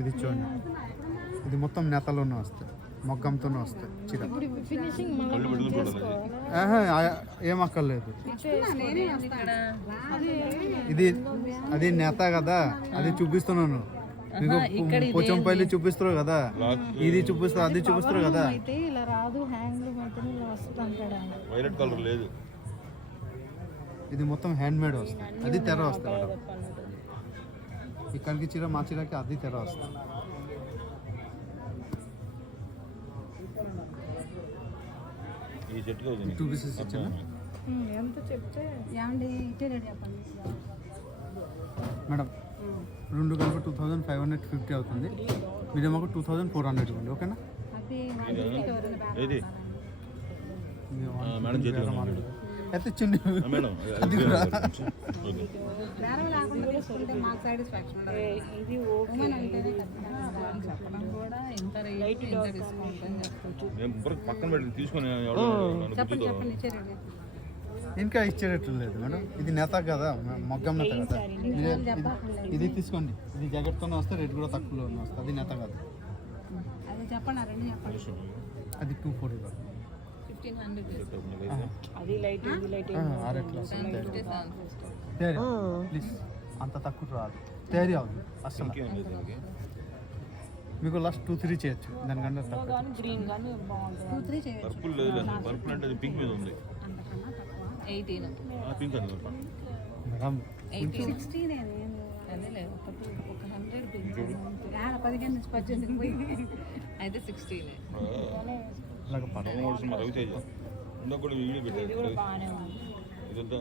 ఇది చూడండి, ఇది మొత్తం నెతలోనే వస్తాయి, మొగ్గంతోనే వస్తాయి చీర. ఏం అక్కర్లేదు, ఇది అది నెత కదా, అది చూపిస్తున్నాను మీకు. పోచంపల్లి చూపిస్తారు కదా, ఇది చూపిస్తారు, అది చూపిస్తారు కదా. వైలెట్ కలర్ లేదు, ఇది మొత్తం హ్యాండ్ మేడ్ వస్తుంది, అది తెర వస్తుంది మేడం. ఇక్కడికి చీర, మా చీరకి అది తెర వస్తుంది. ఈ చెట్టుగా 2 పీసెస్ ఇచ్చాను మేడం. 2 కలిపి 2550 అవుతుంది. మీరు మాకు 2400 ఇవ్వండి, ఓకేనా? ఏది మేడం చేతిలో అయితే చిన్న పక్కన పెట్టి తీసుకొని ఇంకా ఇచ్చేటట్లు లేదు మేడం. ఇది నెత కదా, మొగ్గం నెత కదా. ఇది తీసుకోండి, ఇది జాకెట్తోనే వస్తే రేట్ కూడా తక్కువలో వస్తుంది. అది నెత కాదు, అది 240 కాదు. ప్లీజ్ అంత తక్కువ రాదు, తయారీ అవుతుంది అసలు. మీకు లాస్ట్ 2-3 చేయొచ్చు, దానికంటే పర్పుల్ లేదు, పర్పుల్ అంటే పింక్ మీద ఉంది. పింక్ అది మేడం. అయితే 16 రవితేజ ఇందాక కూడా వీడియో పెట్టారు. ఇదంతా